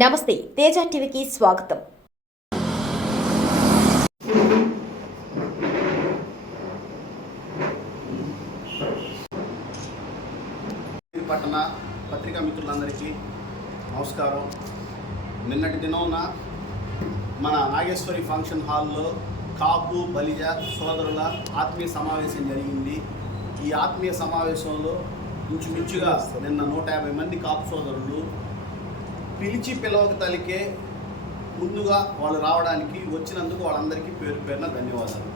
నమస్తే, తేజ టీవీకి స్వాగతం. పట్టణ పత్రికా మిత్రులందరికీ నమస్కారం. నిన్నటి దినమున మన నాగేశ్వరి ఫంక్షన్ హాల్లో కాపు బలిజ సోదరుల ఆత్మీయ సమావేశం జరిగింది. ఈ ఆత్మీయ సమావేశంలో ఇంచుమించుగా నిన్న 150 మంది కాపు సోదరులు పిలిచి పిలవక తలికే ముందుగా వాళ్ళు రావడానికి వచ్చినందుకు వాళ్ళందరికీ పేరు పేరున ధన్యవాదాలు.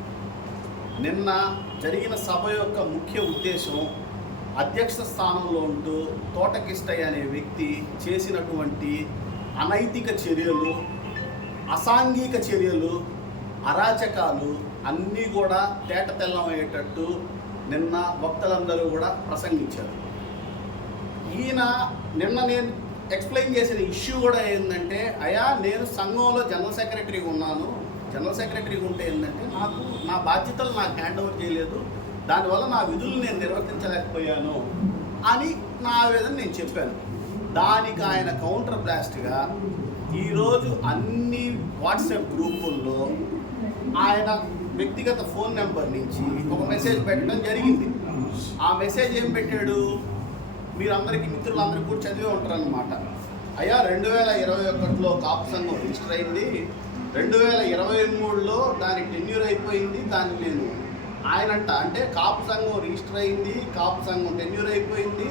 నిన్న జరిగిన సభ యొక్క ముఖ్య ఉద్దేశం అధ్యక్ష స్థానంలో ఉంటూ తోటకిష్టయ్య అనే వ్యక్తి చేసినటువంటి అనైతిక చర్యలు, అసాంఘిక చర్యలు, అరాచకాలు అన్నీ కూడా తేటతెల్లమయ్యేటట్టు నిన్న వక్తలందరూ కూడా ప్రసంగించారు. నిన్న నేను ఎక్స్ప్లెయిన్ చేసిన ఇష్యూ కూడా ఏంటంటే, నేను సంఘంలో జనరల్ సెక్రటరీగా ఉన్నాను. జనరల్ సెక్రటరీగా ఉంటే ఏంటంటే నా బాధ్యతలు నాకు హ్యాండ్ ఓవర్ చేయలేదు, దానివల్ల నా విధులు నేను నిర్వర్తించలేకపోయాను అని నా ఆవేదన నేను చెప్పాను. దానికి ఆయన కౌంటర్ బ్లాస్ట్గా ఈరోజు అన్ని వాట్సాప్ గ్రూపుల్లో ఆయన వ్యక్తిగత ఫోన్ నెంబర్ నుంచి ఒక మెసేజ్ పెట్టడం జరిగింది. ఆ మెసేజ్ ఏం పెట్టాడు, మీరందరికీ మిత్రులందరికీ కూడా చదివే ఉంటారన్నమాట. 2021లో కాపు సంఘం రిజిస్టర్ అయింది, 2023లో దాని టెన్యూర్ అయిపోయింది. దాన్ని నేను ఆయనంట అంటే కాపు సంఘం రిజిస్టర్ అయింది, కాపు సంఘం టెన్యూర్ అయిపోయింది,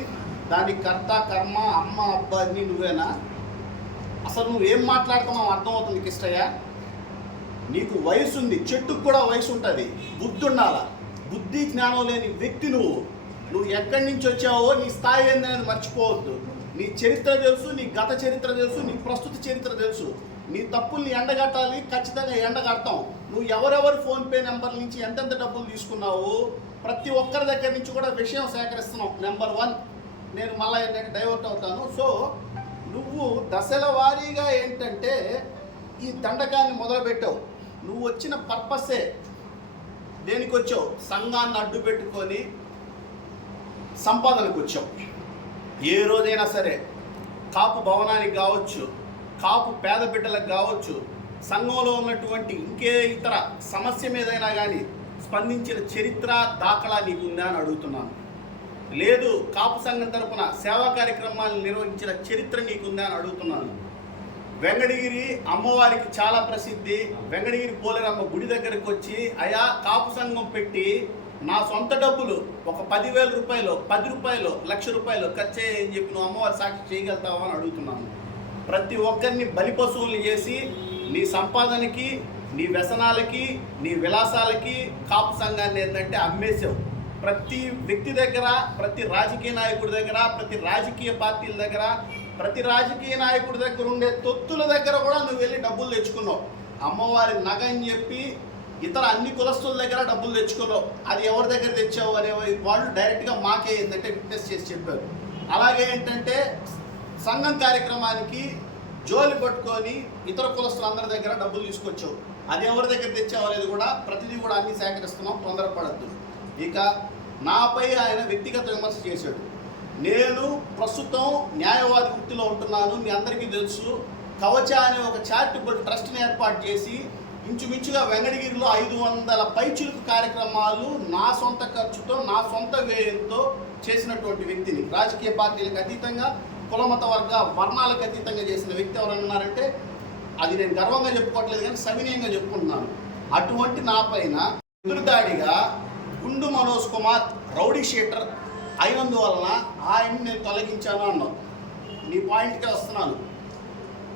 దానికి కర్త కర్మ అమ్మ అబ్బా అన్నీ నువ్వేనా? అసలు నువ్వేం మాట్లాడుతున్నావు అర్థమవుతుంది కిష్టయ్య. నీకు వయసు ఉంది, చెట్టుకు కూడా వయసు ఉంటుంది, బుద్ధి ఉండాల. బుద్ధి జ్ఞానం లేని వ్యక్తి నువ్వు ఎక్కడి నుంచి వచ్చావో నీ స్థాయి ఏందనేది మర్చిపోవద్దు. నీ చరిత్ర తెలుసు, నీ గత చరిత్ర తెలుసు, నీ ప్రస్తుత చరిత్ర తెలుసు. నీ తప్పుల్ని ఎండగట్టాలి, ఖచ్చితంగా ఎండగడతాం. నువ్వు ఎవరెవరి ఫోన్పే నెంబర్ నుంచి ఎంతెంత డబ్బులు తీసుకున్నావు ప్రతి ఒక్కరి దగ్గర నుంచి కూడా విషయం సేకరిస్తున్నావు. నెంబర్ 1, నేను మళ్ళీ ఏంటంటే డైవర్ట్ అవుతాను. సో నువ్వు దశల వారీగా ఏంటంటే ఈ దండకాన్ని మొదలుపెట్టావు. నువ్వు వచ్చిన పర్పస్సే దేనికి వచ్చావు? సంఘాన్ని అడ్డు పెట్టుకొని సంపాదనకు వచ్చావు. ఏ రోజైనా సరే కాపు భవనానికి కావచ్చు, కాపు పేద బిడ్డలకు కావచ్చు, సంఘంలో ఉన్నటువంటి ఇంకే ఇతర సమస్య మీదైనా కానీ స్పందించిన చరిత్ర దాఖలా నీకుందా అని అడుగుతున్నాను. లేదు, కాపు సంఘం తరపున సేవా కార్యక్రమాలు నిర్వహించిన చరిత్ర నీకుందా అని అడుగుతున్నాను. వెంకటగిరి అమ్మవారికి చాలా ప్రసిద్ధి. వెంకటగిరి పోలేరమ్మ గుడి దగ్గరికి వచ్చి కాపు సంఘం పెట్టి నా సొంత డబ్బులు ఒక 10,000 రూపాయలు, 10 రూపాయలు, ₹1,00,000 ఖర్చు అని చెప్పి నువ్వు అమ్మవారి సాక్షి చేయగలుగుతావా అని అడుగుతున్నాను. ప్రతి ఒక్కరిని బలి పశువులు చేసి నీ సంపాదనకి, నీ వ్యసనాలకి, నీ విలాసాలకి కాపు సంఘాన్ని ఏంటంటే అమ్మేసావు. ప్రతి వ్యక్తి దగ్గర, ప్రతి రాజకీయ నాయకుడి దగ్గర, ప్రతి రాజకీయ పార్టీల దగ్గర, ప్రతి రాజకీయ నాయకుడి దగ్గర ఉండే తొత్తుల దగ్గర కూడా నువ్వు వెళ్ళి డబ్బులు తెచ్చుకున్నావు. అమ్మవారి నగ అని చెప్పి ఇతర అన్ని కులస్తుల దగ్గర డబ్బులు తెచ్చుకున్నావు. అది ఎవరి దగ్గర తెచ్చావు అనే వాళ్ళు డైరెక్ట్గా మాకే ఏంటంటే విట్నెస్ చేసి చెప్పారు. అలాగే ఏంటంటే సంఘం కార్యక్రమానికి జోలి పట్టుకొని ఇతర కులస్తులందరి దగ్గర డబ్బులు తీసుకొచ్చావు. అది ఎవరి దగ్గర తెచ్చావు అనేది కూడా ప్రతిదీ కూడా అన్ని సేకరిస్తున్నాం, తొందరపడద్దు. ఇక నాపై ఆయన వ్యక్తిగత విమర్శ చేశాడు. నేను ప్రస్తుతం న్యాయవాది వృత్తిలో ఉంటున్నాను, మీ అందరికీ తెలుసు. కవచ అనే ఒక చారిటబుల్ ట్రస్ట్ని ఏర్పాటు చేసి ఇంచుమించుగా వెంకటగిరిలో 500 పైచిలుకు కార్యక్రమాలు నా సొంత ఖర్చుతో, నా సొంత వ్యయంతో చేసినటువంటి వ్యక్తిని. రాజకీయ పార్టీలకు అతీతంగా, కులమత వర్గ వర్ణాలకు అతీతంగా చేసిన వ్యక్తి ఎవరైనా ఉన్నారంటే అది నేను గర్వంగా చెప్పుకోవట్లేదు కానీ సవినయంగా చెప్పుకుంటున్నాను. అటువంటి నా పైన ఎదురుదాడిగా గుండు మనోజ్ కుమార్ రౌడీ షీటర్ అయినందువలన ఆయన్ని నేను తొలగించాను అన్నావు. నీ పాయింట్కే వస్తున్నాను.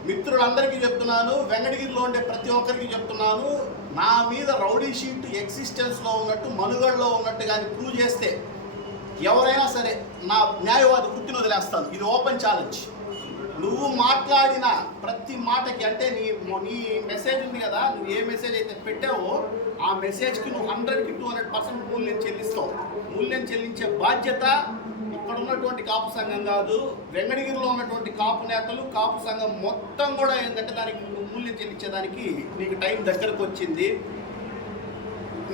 మిత్రులందరికీ చెప్తున్నాను, వెంకటగిరిలో ఉండే ప్రతి ఒక్కరికి చెప్తున్నాను, నా మీద రౌడీ షీట్ ఎగ్జిస్టెన్స్లో ఉన్నట్టు, మనుగడలో ఉన్నట్టు కానీ ప్రూవ్ చేస్తే ఎవరైనా సరే నా న్యాయవాది వృత్తిని వదిలేస్తాను. ఇది ఓపెన్ ఛాలెంజ్. నువ్వు మాట్లాడిన ప్రతి మాటకి అంటే నీ మెసేజ్ ఉంది కదా, నువ్వు ఏ మెసేజ్ అయితే పెట్టావో ఆ మెసేజ్కి నువ్వు 100కి 200% మూల్యం చెల్లిస్తావు. మూల్యం చెల్లించే బాధ్యత ఇక్కడ ఉన్నటువంటి కాపు సంఘం కాదు, వెంకటగిరిలో ఉన్నటువంటి కాపు నేతలు, కాపు సంఘం మొత్తం కూడా ఏంటంటే దానికి నువ్వు మూల్యం చెల్లించేదానికి నీకు టైం దగ్గరకు వచ్చింది.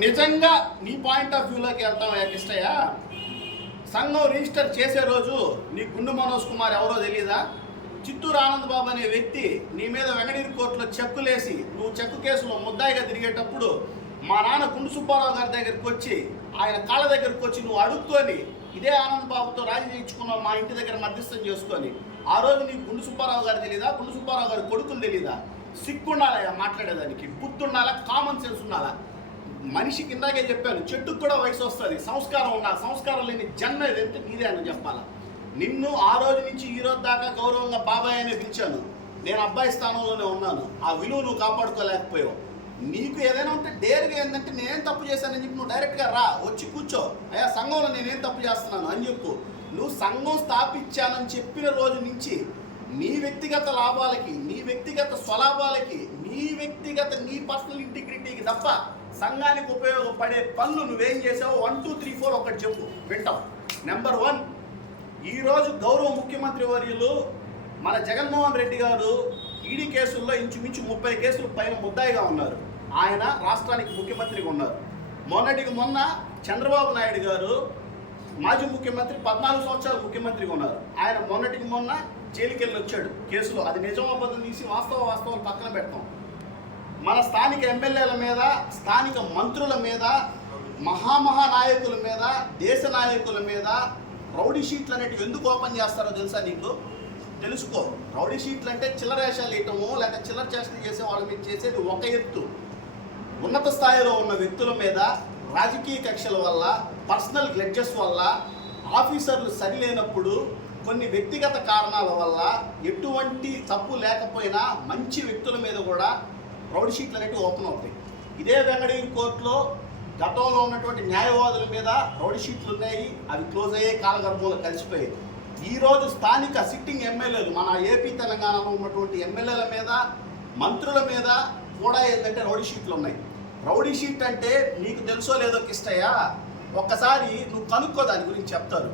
నిజంగా నీ పాయింట్ ఆఫ్ వ్యూలోకి వెళ్తాం కిష్టయ్య. సంఘం రిజిస్టర్ చేసే రోజు నీ గుండు మనోజ్ కుమార్ ఎవరో తెలియదా? చిత్తూరు ఆనంద్ బాబు అనే వ్యక్తి నీ మీద వెంకటగిరి కోర్టులో చెక్కులేసి నువ్వు చెక్కు కేసులో ముద్దాయిగా తిరిగేటప్పుడు మా నాన్న గుండు సుబ్బారావు గారి దగ్గరికి వచ్చి ఆయన కాళ్ళ దగ్గరికి వచ్చి నువ్వు అడుక్కొని ఇదే ఆనంద్ బాబుతో రాజీ చేయించుకున్నావు మా ఇంటి దగ్గర మధ్యస్థం చేసుకొని ఆ రోజు నీకు గుండు సుబ్బారావు గారు తెలీదా, గుండు సుబ్బారావు గారి కొడుకులు తెలీదా? సిగ్గుండాలా మాట్లాడేదానికి, బుద్ధుండాలా, కామన్ సెన్స్ ఉండాలా. మనిషి కిందాకే చెప్పాను, చెట్టుకు కూడా వయసు వస్తుంది, సంస్కారం ఉండాలి. సంస్కారం లేని జన్మ ఏదంటే నీదే అని చెప్పాలా. నిన్ను ఆ రోజు నుంచి ఈ రోజు దాకా గౌరవంగా బాబాయ్ అనే పిలిచాను. నేను అబ్బాయి స్థానంలోనే ఉన్నాను. ఆ విలువ నువ్వు కాపాడుకోలేకపోయావు. నీకు ఏదైనా ఉంటే డేర్గా ఏంటంటే నేనేం తప్పు చేశానని చెప్పి నువ్వు డైరెక్ట్గా రా, వచ్చి కూర్చో, అయ్యా సంఘంలో నేనేం తప్పు చేస్తున్నాను అని చెప్పు. నువ్వు సంఘం స్థాపించానని చెప్పిన రోజు నుంచి నీ వ్యక్తిగత లాభాలకి, నీ వ్యక్తిగత స్వలాభాలకి, నీ పర్సనల్ ఇంటిగ్రిటీకి తప్ప సంఘానికి ఉపయోగపడే పనులు నువ్వేం చేసావు 1, 2, 3, 4 ఒకటి చెప్పు, వింటావు. నెంబర్ 1, ఈరోజు గౌరవ ముఖ్యమంత్రి వర్యులు మన జగన్మోహన్ రెడ్డి గారు ఈడీ కేసుల్లో ఇంచుమించు 30 కేసులు పైన ముద్దాయిగా ఉన్నారు. ఆయన రాష్ట్రానికి ముఖ్యమంత్రిగా ఉన్నారు. మొన్న చంద్రబాబు నాయుడు గారు మాజీ ముఖ్యమంత్రి 14 సంవత్సరాలు ముఖ్యమంత్రిగా ఉన్నారు. ఆయన మొన్న జైలుకి వెళ్ళి వచ్చాడు కేసులో. అది నిజం అబద్ధం తీసి వాస్తవాలు పక్కన పెడతాం. మన స్థానిక ఎమ్మెల్యేల మీద, స్థానిక మంత్రుల మీద, మహానాయకుల మీద, దేశ నాయకుల మీద రౌడీ షీట్లు అనేటివి ఎందుకు ఓపెన్ చేస్తారో తెలుసా నీకు? తెలుసుకో. రౌడీ షీట్లు అంటే చిల్లరేషాలు వేయటము లేకపోతే చిల్లర చేష్టలు చేసే వాళ్ళ మీద చేసేది ఒక ఎత్తు. ఉన్నత స్థాయిలో ఉన్న వ్యక్తుల మీద రాజకీయ కక్షల వల్ల, పర్సనల్ గ్లెడ్జెస్ వల్ల, ఆఫీసర్లు సరిలేనప్పుడు, కొన్ని వ్యక్తిగత కారణాల వల్ల ఎటువంటి తప్పు లేకపోయినా మంచి వ్యక్తుల మీద కూడా రౌడీ షీట్లు అనేవి ఓపెన్ అవుతాయి. ఇదే వెంకటగిరి కోర్టులో గతంలో ఉన్నటువంటి న్యాయవాదుల మీద రౌడీ షీట్లు ఉన్నాయి. అవి క్లోజ్ అయ్యే కాలగర్భంలో కలిసిపోయాయి. ఈరోజు స్థానిక సిట్టింగ్ ఎమ్మెల్యేలు, మన ఏపీ తెలంగాణలో ఉన్నటువంటి ఎమ్మెల్యేల మీద, మంత్రుల మీద కూడా ఏంటంటే రౌడీ షీట్లు ఉన్నాయి. రౌడీ షీట్ అంటే నీకు తెలుసో లేదో కిష్టయ్య, ఒక్కసారి నువ్వు కనుక్కో, దాని గురించి చెప్తారు.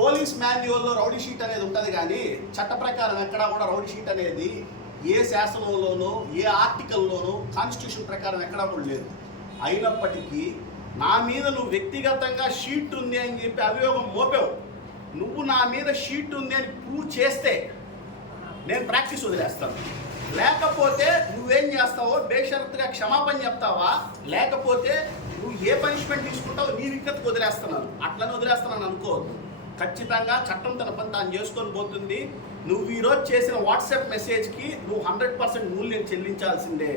పోలీస్ మాన్యువల్లో రౌడీ షీట్ అనేది ఉంటుంది, కానీ చట్ట ప్రకారం ఎక్కడా కూడా రౌడీ షీట్ అనేది ఏ శాసనంలోనో ఏ ఆర్టికల్లోనో కాన్స్టిట్యూషన్ ప్రకారం ఎక్కడా కూడా లేదు. అయినప్పటికీ నా మీద నువ్వు వ్యక్తిగతంగా షీట్ ఉంది అని చెప్పి అభియోగం మోపావు. నువ్వు నా మీద షీట్ ఉంది అని ప్రూవ్ చేస్తే నేను ప్రాక్టీస్ వదిలేస్తాను. లేకపోతే నువ్వేం చేస్తావో బేషరతుగా క్షమాపణ చెప్తావా, లేకపోతే నువ్వు ఏ పనిష్మెంట్ తీసుకుంటావో నీ విజ్ఞతకు వదిలేస్తున్నాను. అట్లని వదిలేస్తున్నాను అనుకోవద్దు. ఖచ్చితంగా చట్టం తన పని తాను చేసుకొని పోతుంది. నువ్వు ఈరోజు చేసిన వాట్సాప్ మెసేజ్కి నువ్వు 100% మూల్యం చెల్లించాల్సిందే.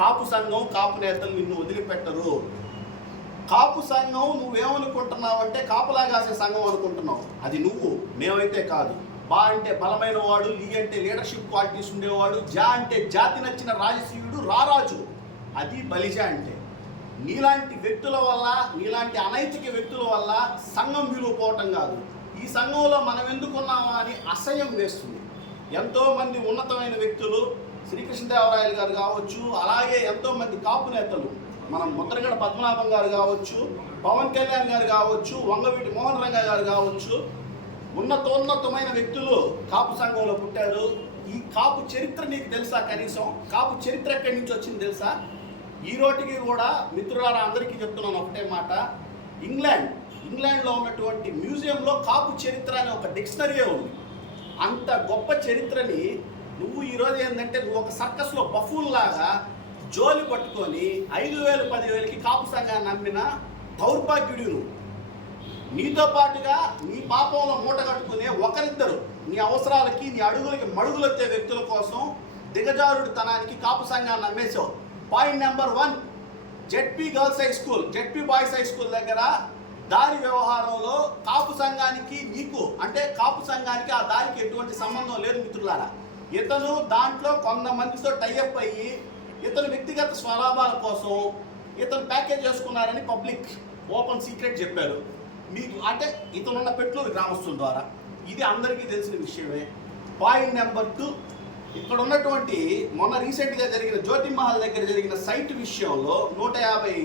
కాపు సంఘం, కాపు నేతలు నిన్ను వదిలిపెట్టరు. కాపు సంఘం నువ్వేమనుకుంటున్నావు అంటే కాపులా కాసే సంఘం అనుకుంటున్నావు. అది నువ్వు, మేమైతే కాదు. బా అంటే బలమైన వాడు, లీ అంటే లీడర్షిప్ క్వాలిటీస్ ఉండేవాడు, జా అంటే జాతి నచ్చిన రాజశీయుడు, రారాజు. అది బలిజ అంటే. నీలాంటి వ్యక్తుల వల్ల, నీలాంటి అనైతిక వ్యక్తుల వల్ల సంఘం విలువ పోవటం కాదు, ఈ సంఘంలో మనం ఎందుకున్నామా అని అసహ్యం వేస్తుంది. ఎంతోమంది ఉన్నతమైన వ్యక్తులు, శ్రీకృష్ణదేవరాయలు గారు కావచ్చు, అలాగే ఎంతోమంది కాపు నేతలు, మనం ముద్రగడ పద్మనాభం గారు కావచ్చు, పవన్ కళ్యాణ్ గారు కావచ్చు, వంగవీటి మోహన్ రంగ గారు కావచ్చు, ఉన్నతోన్నతమైన వ్యక్తులు కాపు సంఘంలో పుట్టారు. ఈ కాపు చరిత్ర నీకు తెలుసా? కనీసం కాపు చరిత్ర ఎక్కడి నుంచి వచ్చింది తెలుసా? ఈ రోటికి కూడా మిత్రులారా అందరికీ చెప్తున్నాను ఒకటే మాట. ఇంగ్లాండ్లో ఉన్నటువంటి మ్యూజియంలో కాపు చరిత్ర అనే ఒక డిక్షనరీయే ఉంది. అంత గొప్ప చరిత్రని నువ్వు ఈరోజు ఏంటంటే నువ్వు ఒక సర్కస్లో బఫూన్ లాగా జోలి పట్టుకొని 5,000 10,000కి కాపు సంఘాన్ని నమ్మిన దౌర్భాగ్యుడు నువ్వు. నీతో పాటుగా నీ పాపంలో మూట కట్టుకునే ఒకరిద్దరు నీ అవసరాలకి, నీ అడుగులకి మడుగులెత్తే వ్యక్తుల కోసం దిగజారుడు తనానికి కాపు సంఘాన్ని నమ్మేశావు. Point number 1, ZP girls high school, ZP boys high school దగ్గర దారి వ్యవహారంలో కాపు సంఘానికి నీకు అంటే కాపు సంఘానికి ఆ దారికి ఎటువంటి సంబంధం లేదు మిత్రులారా. ఇతను దాంట్లో కొంతమందితో టైఅప్ అయ్యి ఇతను వ్యక్తిగత స్వలాభాల కోసం ఇతను ప్యాకేజ్ చేసుకున్నారని పబ్లిక్ ఓపెన్ సీక్రెట్ చెప్పారు మీకు. అంటే ఇతనున్న పెట్లూరు గ్రామస్తుల ద్వారా ఇది అందరికీ తెలిసిన విషయమే. పాయింట్ నెంబర్ 2, ఇక్కడ ఉన్నటువంటి మొన్న రీసెంట్గా జరిగిన జ్యోతి మహల్ దగ్గర జరిగిన సైట్ విషయంలో 150,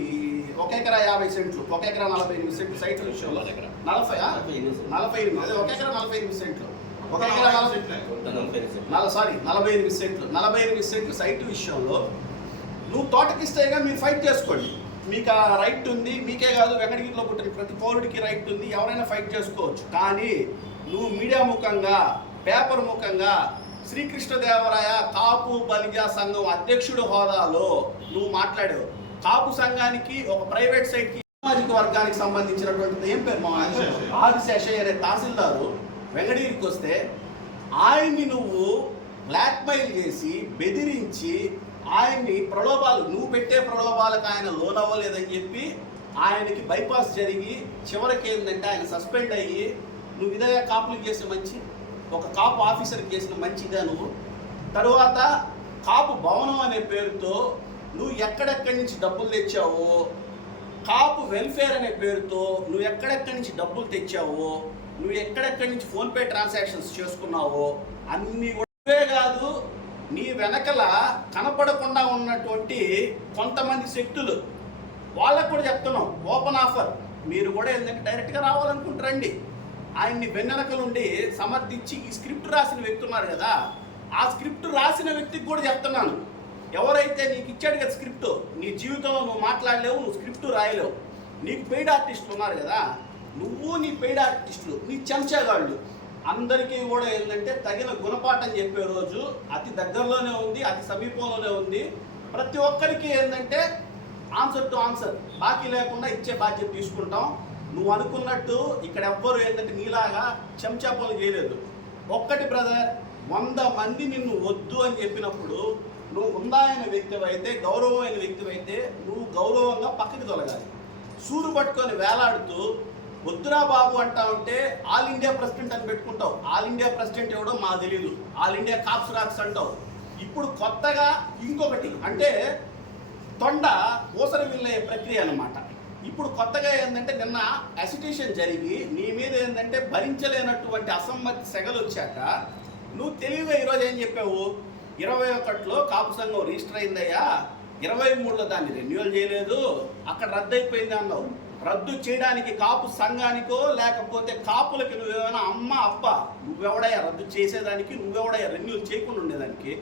1 ఎకరా 50 సెంట్లు, 1 ఎకరా 48 సెంట్లు సైట్ విషయంలో 48 సెంట్లు, 1 ఎకరా 48 సెంట్లు సైట్ విషయంలో నువ్వు తోటకిస్తాయిగా మీరు ఫైట్ చేసుకోండి. మీకు ఆ రైట్ ఉంది. మీకే కాదు, వెంకటగిరిలో పుట్టిన ప్రతి పౌరుడికి రైట్ ఉంది. ఎవరైనా ఫైట్ చేసుకోవచ్చు. కానీ నువ్వు మీడియా ముఖంగా, పేపర్ ముఖంగా శ్రీకృష్ణదేవరాయ కాపు బలిజ సంఘం అధ్యక్షుడు హోదాలో నువ్వు మాట్లాడావు. కాపు సంఘానికి ఒక ప్రైవేట్ సైట్కి సామాజిక వర్గానికి సంబంధించినటువంటి ఏం పేరు మా ఆదిశేషయ్య అనే తహసీల్దారు వెంగడీరికి వస్తే ఆయన్ని నువ్వు బ్లాక్మెయిల్ చేసి బెదిరించి ఆయన్ని ప్రలోభాలు నువ్వు పెట్టే ప్రలోభాలకు ఆయన లోన్ అవ్వలేదని చెప్పి ఆయనకి బైపాస్ జరిగి చివరికి ఏంటంటే ఆయన సస్పెండ్ అయ్యి నువ్వు ఇదే కాపులకు చేసిన మంచి, ఒక కాపు ఆఫీసర్కి చేసిన మంచిదా నువ్వు? తరువాత కాపు భవనం అనే పేరుతో నువ్వు ఎక్కడెక్కడి నుంచి డబ్బులు తెచ్చావో, కాపు వెల్ఫేర్ అనే పేరుతో నువ్వు ఎక్కడెక్కడి నుంచి డబ్బులు తెచ్చావో, నువ్వు ఎక్కడెక్కడి నుంచి ఫోన్పే ట్రాన్సాక్షన్స్ చేసుకున్నావో అన్నీ కూడా కాదు, నీ వెనకల కనపడకుండా ఉన్నటువంటి కొంతమంది శక్తులు వాళ్ళకు కూడా చెప్తున్నాం, ఓపెన్ ఆఫర్, మీరు కూడా ఏంటంటే డైరెక్ట్గా రావాలనుకుంటారండి. ఆయన్ని వెన్నెనకలుండి సమర్థించి ఈ స్క్రిప్ట్ రాసిన వ్యక్తి ఉన్నారు కదా, ఆ స్క్రిప్ట్ రాసిన వ్యక్తికి కూడా చెప్తున్నాను, ఎవరైతే నీకు ఇచ్చాడు కదా స్క్రిప్ట్, నీ జీవితంలో నువ్వు మాట్లాడలేవు, నువ్వు స్క్రిప్ట్ రాయలేవు, నీకు పెయిడ్ ఆర్టిస్టులు ఉన్నారు కదా, నువ్వు నీ పెయిడ్ ఆర్టిస్టులు, నీ చెంచాగాళ్ళు అందరికీ కూడా ఏంటంటే తగిన గుణపాఠం చెప్పే రోజు అతి దగ్గరలోనే ఉంది, అతి సమీపంలోనే ఉంది. ప్రతి ఒక్కరికి ఏంటంటే ఆన్సర్ టు ఆన్సర్ బాకీ లేకుండా ఇచ్చే బాధ్యత తీసుకుంటాం. నువ్వు అనుకున్నట్టు ఇక్కడ ఎవ్వరు ఏంటంటే నీలాగా చెంచా పనులు చేయలేదు. ఒక్కటి బ్రదర్, 100 మంది నిన్ను వద్దు అని చెప్పినప్పుడు నువ్వు ఉందాయన వ్యక్తివైతే, గౌరవమైన వ్యక్తివైతే నువ్వు గౌరవంగా పక్కకి తొలగాలి. సూరు పట్టుకొని వేలాడుతూ వద్దురా బాబు అంటా ఉంటే ఆల్ ఇండియా ప్రెసిడెంట్ అని పెట్టుకుంటావు. ఆల్ ఇండియా ప్రెసిడెంట్ ఎవడో మాకు తెలియదు, ఆల్ ఇండియా కాప్స్ రాక్స్ అంటావు. ఇప్పుడు కొత్తగా ఇంకొకటి అంటే తొండ ఊసరి విల్లయ్యే ప్రక్రియ అన్నమాట. ఇప్పుడు కొత్తగా ఏంటంటే నిన్న అసిటేషన్ జరిగి నీ మీద ఏంటంటే భరించలేనటువంటి అసమ్మతి సెగలు వచ్చాక నువ్వు తెలివిగా ఈరోజు ఏం చెప్పావు, 21లో కాపు సంఘం రిజిస్టర్ అయిందయ్యా, 23లో దాన్ని రెన్యువల్ చేయలేదు, అక్కడ రద్దు అయిపోయింది అన్నావు. రద్దు చేయడానికి కాపు సంఘానికో లేకపోతే కాపులకి నువ్వేమైనా అమ్మ అప్ప, నువ్వెవడయ్యా రద్దు చేసేదానికి, నువ్వెవడయ్యా రెన్యువల్ చేయకుండా ఉండేదానికి?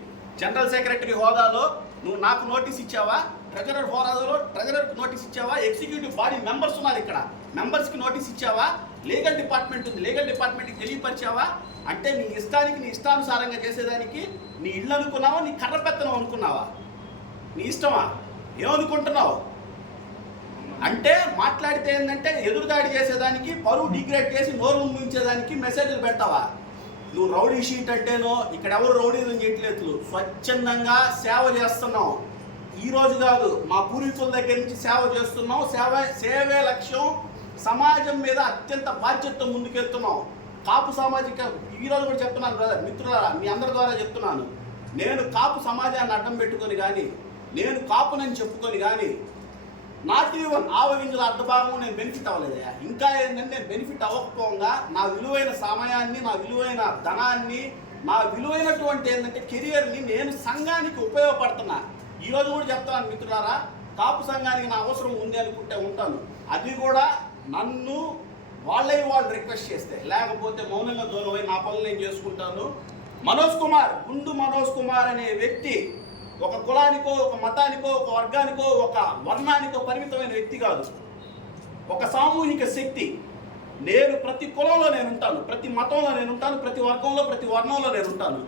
జనరల్ సెక్రటరీ హోదాలో నువ్వు నాకు నోటీస్ ఇచ్చావా? ట్రెజరర్ హోదాలో ట్రెజరర్కి నోటీస్ ఇచ్చావా? ఎగ్జిక్యూటివ్ బాడీ మెంబర్స్ ఉన్నారు ఇక్కడ, మెంబర్స్కి నోటీస్ ఇచ్చావా? లీగల్ డిపార్ట్మెంట్ ఉంది, లీగల్ డిపార్ట్మెంట్కి తెలియపరిచావా? అంటే నీ ఇష్టానికి నీ ఇష్టానుసారంగా చేసేదానికి నీ ఇల్లు అనుకున్నావా, నీ కర్రపెత్తనం అనుకున్నావా? నీ ఇష్టమా? ఏమనుకుంటున్నావు? అంటే మాట్లాడితే ఏంటంటే ఎదురుదాడి చేసేదానికి, పరువు డిగ్రేడ్ చేసి నోరు ముంచేదానికి మెసేజ్లు పెడతావా? నువ్వు రౌడీ షీట్ అంటేనో ఇక్కడ ఎవరు రౌడీలు చేయట్లేదు, స్వచ్ఛందంగా సేవ చేస్తున్నావు. ఈరోజు కాదు, మా పూర్వీకుల దగ్గర నుంచి సేవ చేస్తున్నావు. సేవే లక్ష్యం. సమాజం మీద అత్యంత బాధ్యతతో ముందుకెళ్తున్నావు. కాపు సామాజిక ఈరోజు కూడా చెప్తున్నాను బ్రదర్, మిత్రులారా, మీ అందరి ద్వారా చెప్తున్నాను, నేను కాపు సమాజాన్ని అడ్డం పెట్టుకొని కానీ, నేను కాపునని చెప్పుకొని కానీ నాట్ ఈవెన్ ఆవగింజల అర్ధభాగం నేను బెనిఫిట్ అవ్వలేదయా. ఇంకా ఏంటంటే నేను బెనిఫిట్ అవ్వకపోగా నా విలువైన సమయాన్ని, నా విలువైన ధనాన్ని, నా విలువైనటువంటి ఏంటంటే కెరియర్ని నేను సంఘానికి ఉపయోగపడుతున్నా. ఈరోజు కూడా చెప్తాను మిత్రులారా, కాపు సంఘానికి నా అవసరం ఉంది అనుకుంటే ఉంటాను. అది కూడా నన్ను వాళ్ళు రిక్వెస్ట్ చేస్తే, లేకపోతే మౌనంగా దూరమై నా పనులు నేను చేసుకుంటాను. గుండు మనోజ్ కుమార్ అనే వ్యక్తి ఒక కులానికో, ఒక మతానికో, ఒక వర్గానికో, ఒక వర్ణానికో పరిమితమైన వ్యక్తి కాదు, ఒక సామూహిక శక్తి. నేను ప్రతి కులంలో నేను ఉంటాను, ప్రతి మతంలో నేను ఉంటాను, ప్రతి వర్గంలో, ప్రతి వర్ణంలో నేను ఉంటాను.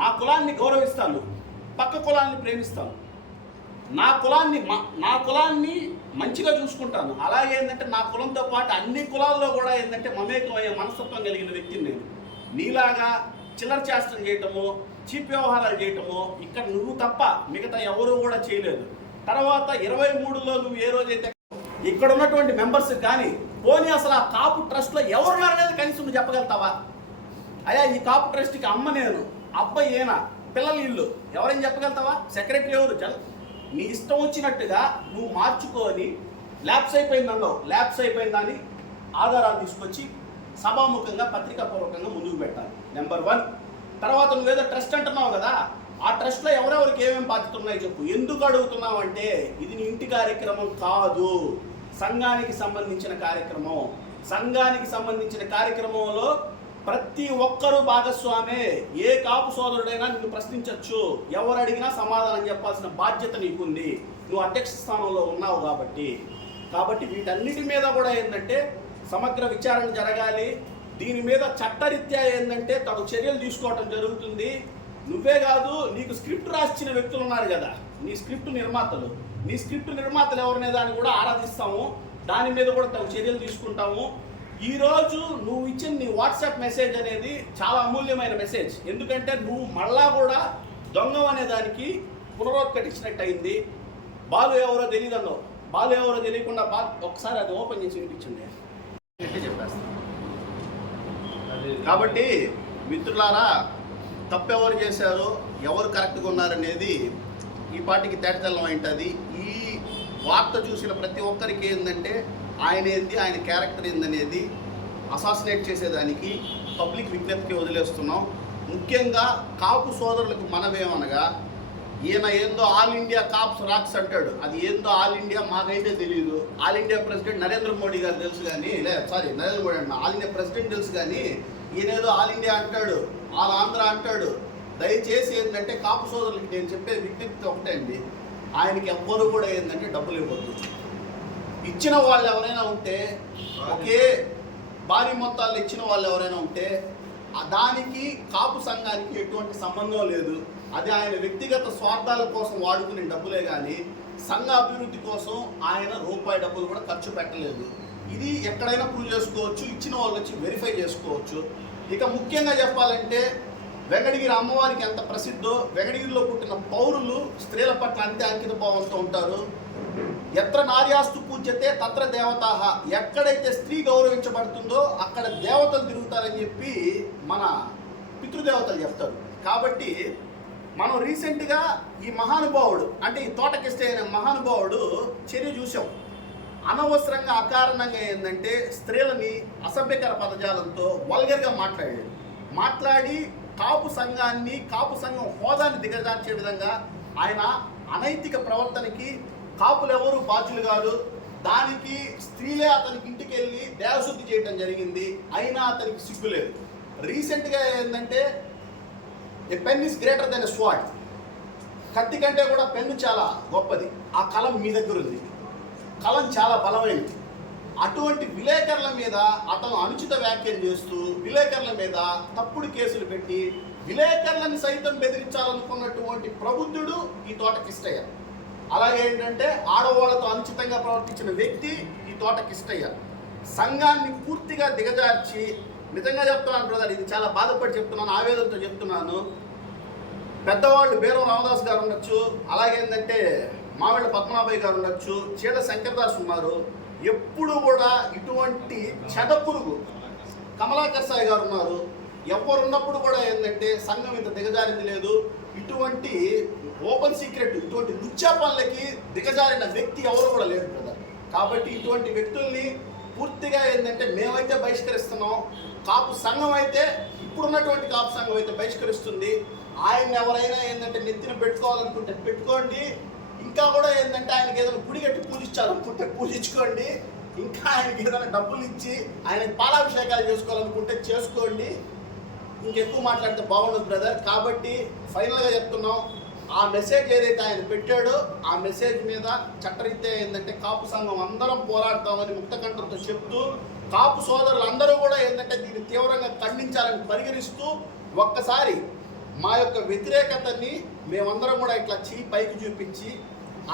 నా కులాన్ని గౌరవిస్తాను, పక్క కులాన్ని ప్రేమిస్తాను, నా కులాన్ని మంచిగా చూసుకుంటాను. అలాగే ఏంటంటే నా కులంతో పాటు అన్ని కులాల్లో కూడా ఏంటంటే మమేకమయ్యే మనస్తత్వం కలిగిన వ్యక్తిని నేను. నీలాగా చిల్లర చేష్టలు చేయటము, చీప్ వ్యవహారాలు చేయటము ఇక్కడ నువ్వు తప్ప మిగతా ఎవరు కూడా చేయలేదు. తర్వాత 23లో నువ్వు ఏ రోజైతే ఇక్కడ ఉన్నటువంటి మెంబర్స్ కానీ పోనీ అసలు ఆ కాపు ట్రస్ట్లో ఎవరున్నారనేది కనీసం నువ్వు చెప్పగలుగుతావా? అయ్యా ఈ కాపు ట్రస్ట్కి అమ్మ నేను, అబ్బాయి ఏనా, పిల్లల ఇల్లు ఎవరైనా చెప్పగలుగుతావా? సెక్రటరీ ఎవరు? నీ ఇష్టం వచ్చినట్టుగా నువ్వు మార్చుకొని ల్యాప్స్ అయిపోయింది అన్నావు. ల్యాప్స్ అయిపోయిందని ఆధారాలు తీసుకొచ్చి సభాముఖంగా పత్రికాపూర్వకంగా ముందుకు పెట్టాలి, నెంబర్ 1. తర్వాత నువ్వేదో ట్రస్ట్ అంటున్నావు కదా, ఆ ట్రస్ట్లో ఎవరెవరికి ఏమేమి బాధ్యత ఉన్నాయి చెప్పు. ఎందుకు అడుగుతున్నావు అంటే ఇది నీ ఇంటి కార్యక్రమం కాదు, సంఘానికి సంబంధించిన కార్యక్రమం. సంఘానికి సంబంధించిన కార్యక్రమంలో ప్రతి ఒక్కరూ భాగస్వామే. ఏ కాపు సోదరుడైనా నిన్ను ప్రశ్నించవచ్చు, ఎవరు అడిగినా సమాధానం చెప్పాల్సిన బాధ్యత నీకుంది. నువ్వు అధ్యక్ష స్థానంలో ఉన్నావు కాబట్టి వీటన్నిటి మీద కూడా ఏంటంటే సమగ్ర విచారణ జరగాలి. దీని మీద చట్టరీత్యా ఏంటంటే తగు చర్యలు తీసుకోవడం జరుగుతుంది. నువ్వే కాదు, నీకు స్క్రిప్ట్ రాసిన వ్యక్తులు ఉన్నారు కదా, నీ స్క్రిప్ట్ నిర్మాతలు ఎవరనే దాన్ని కూడా ఆరాధిస్తాము, దాని మీద కూడా తగు చర్యలు తీసుకుంటాము. ఈరోజు నువ్వు ఇచ్చిన నీ వాట్సాప్ మెసేజ్ అనేది చాలా అమూల్యమైన మెసేజ్. ఎందుకంటే నువ్వు మళ్ళా కూడా దొంగం అనే దానికి పునరుత్కటించినట్టు అయింది. బాలు ఎవరో తెలియదు అన్నావు, బాలు ఎవరో తెలియకుండా ఒకసారి అది ఓపెన్ చేసి వినిపించండి చెప్పేస్తాను. కాబట్టి మిత్రులారా, తప్పెవరు చేశారు, ఎవరు కరెక్ట్గా ఉన్నారనేది ఈ పార్టీకి తేటతెల్లం ఉంటుంది. ఈ వార్త చూసిన ప్రతి ఒక్కరికి ఏంటంటే ఆయన ఏంది, ఆయన క్యారెక్టర్ ఏందనేది అసాసినేట్ చేసేదానికి పబ్లిక్ విజ్ఞప్తికి వదిలేస్తున్నాం. ముఖ్యంగా కాపు సోదరులకు మనమేమనగా, ఈయన ఏందో ఆల్ ఇండియా కాప్స్ రాక్స్ అంటాడు, అది ఏందో ఆల్ ఇండియా మాకైతే తెలియదు. All India president Narendra Modi గారు తెలుసు కానీ, నరేంద్ర మోడీ అంటున్నా, ఆల్ ఇండియా ప్రెసిడెంట్ తెలుసు కానీ ఈయన ఏదో ఆల్ ఇండియా అంటాడు, ఆల్ ఆంధ్ర అంటాడు. దయచేసి ఏంటంటే కాపు సోదరులకి నేను చెప్పే విజ్ఞప్తి ఒకటే అండి, ఆయనకి ఎవ్వరు కూడా ఏంటంటే డబ్బులు ఇవ్వద్దు. ఇచ్చిన వాళ్ళు ఎవరైనా ఉంటే, ఒకే భారీ మొత్తాల్లో ఇచ్చిన వాళ్ళు ఎవరైనా ఉంటే దానికి కాపు సంఘానికి ఎటువంటి సంబంధం లేదు. అది ఆయన వ్యక్తిగత స్వార్థాల కోసం వాడుకునే డబ్బులే కానీ సంఘ అభివృద్ధి కోసం ఆయన రూపాయి డబ్బులు కూడా ఖర్చు పెట్టలేదు. ఇది ఎక్కడైనా ప్రూవ్ చేసుకోవచ్చు, ఇచ్చిన వాళ్ళు వచ్చి వెరిఫై చేసుకోవచ్చు. ఇక ముఖ్యంగా చెప్పాలంటే వెంకటగిరి అమ్మవారికి ఎంత ప్రసిద్ధో, వెంకటగిరిలో పుట్టిన పౌరులు స్త్రీల పట్ల అంతే అంకిత భావంతో ఉంటారు. ఎత్ర నార్యాస్తు పూజ్యతే తత్ర దేవతాహ, ఎక్కడైతే స్త్రీ గౌరవించబడుతుందో అక్కడ దేవతలు తిరుగుతారని చెప్పి మన పితృదేవతలు చెప్తారు. కాబట్టి మనం రీసెంట్గా ఈ మహానుభావుడు అంటే ఈ తోటకిస్తే అనే మహానుభావుడు చర్య చూసాం. అనవసరంగా అకారణంగా ఏంటంటే స్త్రీలని అసభ్యకర పదజాలంతో వల్గర్గా మాట్లాడి కాపు సంఘాన్ని, కాపు సంఘం హోదాన్ని దిగజార్చే విధంగా ఆయన అనైతిక ప్రవర్తనకి కాపులు ఎవరు బాధ్యులు కాదు. దానికి స్త్రీలే అతనికి ఇంటికి వెళ్ళి దేవశుద్ధి చేయడం జరిగింది, అయినా అతనికి సిగ్గులేదు. రీసెంట్గా ఏంటంటే a pen is greater than a sword, కత్తి కంటే కూడా పెన్ను చాలా గొప్పది. ఆ కలం మీ దగ్గర ఉంది, కలం చాలా బలమైనది. అటువంటి విలేకరుల మీద అతను అనుచిత వ్యాఖ్యలు చేస్తూ విలేకరుల మీద తప్పుడు కేసులు పెట్టి విలేకరులను సైతం బెదిరించాలనుకున్నటువంటి ప్రబుద్ధుడు ఈ తోటకిష్టయ్య. అలాగే ఏంటంటే ఆడవాళ్లతో అనుచితంగా ప్రవర్తించిన వ్యక్తి ఈ తోటకిష్టయ్య. సంఘాన్ని పూర్తిగా దిగజార్చి, నిజంగా చెప్తున్నాను బ్రదర్, ఇది చాలా బాధపడి చెప్తున్నాను, ఆవేదనతో చెప్తున్నాను. పెద్దవాళ్ళు బేరం రామదాస్ గారు ఉండొచ్చు, అలాగే ఏంటంటే మావిళ్ళ పద్మనాభయ్య గారు ఉండొచ్చు, చీడ శంకర్దాస్ ఉన్నారు. ఎప్పుడు కూడా ఇటువంటి చెడపురుగు కమలాకర్ సాయి గారు ఉన్నారు. ఎవరు ఉన్నప్పుడు కూడా ఏంటంటే సంఘం ఇంత దిగజారింది లేదు. ఇటువంటి ఓపెన్ సీక్రెట్, ఇటువంటి లుచ్చా పనులకి దిగజారిన వ్యక్తి ఎవరు కూడా లేరు కదా. కాబట్టి ఇటువంటి వ్యక్తుల్ని పూర్తిగా ఏంటంటే మేమైతే బహిష్కరిస్తున్నాం. కాపు సంఘం అయితే, ఇప్పుడున్నటువంటి కాపు సంఘం అయితే బహిష్కరిస్తుంది. ఆయన ఎవరైనా ఏంటంటే నెత్తిన పెట్టుకోవాలనుకుంటే పెట్టుకోండి. ఇంకా కూడా ఏంటంటే ఆయనకి ఏదైనా గుడి కట్టి పూజించాలనుకుంటే పూజించుకోండి. ఇంకా ఆయనకి ఏదైనా డబ్బులు ఇచ్చి ఆయనకి పాలాభిషేకాలు చేసుకోవాలనుకుంటే చేసుకోండి. ఇంకెక్కువ మాట్లాడితే బాగుండదు బ్రదర్. కాబట్టి ఫైనల్గా చెప్తున్నాం, ఆ మెసేజ్ ఏదైతే ఆయన పెట్టాడో ఆ మెసేజ్ మీద చట్టరీత్యా ఏంటంటే కాపు సంఘం అందరం పోరాడతామని ముక్తకంఠంతో చెప్తూ, కాపు సోదరులు అందరూ కూడా ఏంటంటే దీన్ని తీవ్రంగా ఖండించాలని పరిగణిస్తూ, ఒక్కసారి మా యొక్క వ్యతిరేకతని మేమందరం కూడా ఇట్లా పైకి చూపించి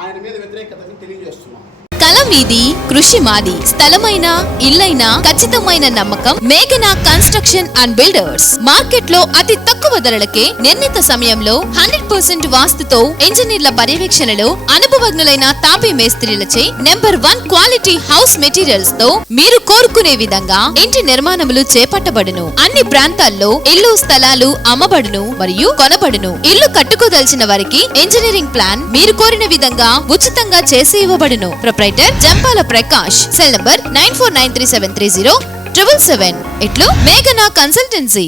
ఆయన మీద వ్యతిరేకతని తెలియజేస్తున్నాం. కల మీది, కృషి మాది. స్థలమైన, ఇల్లైనా ఖచ్చితమైన నమ్మకం మేఘనా కన్స్ట్రక్షన్ అండ్ బిల్డర్స్. మార్కెట్ లో అతి తక్కువ ధరలకే నిర్ణీత సమయంలో 100% వాస్తుతో ఇంజనీర్ల పర్యవేక్షణలో అనుభవజ్ఞులైన తాపీ మేస్త్రీలచే నెంబర్ 1 క్వాలిటీ హౌస్ మెటీరియల్స్ తో మీరు కోరుకునే విధంగా ఇంటి నిర్మాణములు చేపట్టబడును. అన్ని ప్రాంతాల్లో ఇల్లు స్థలాలు అమ్మబడును మరియు కొనబడును. ఇల్లు కట్టుకోదలిచిన వారికి ఇంజనీరింగ్ ప్లాన్ మీరు కోరిన విధంగా ఉచితంగా చేసి ఇవ్వబడును. Proprietor Jampala Prakash. Cell number 9493730777. ఇట్లు మేఘనా కన్సల్టెన్సీ.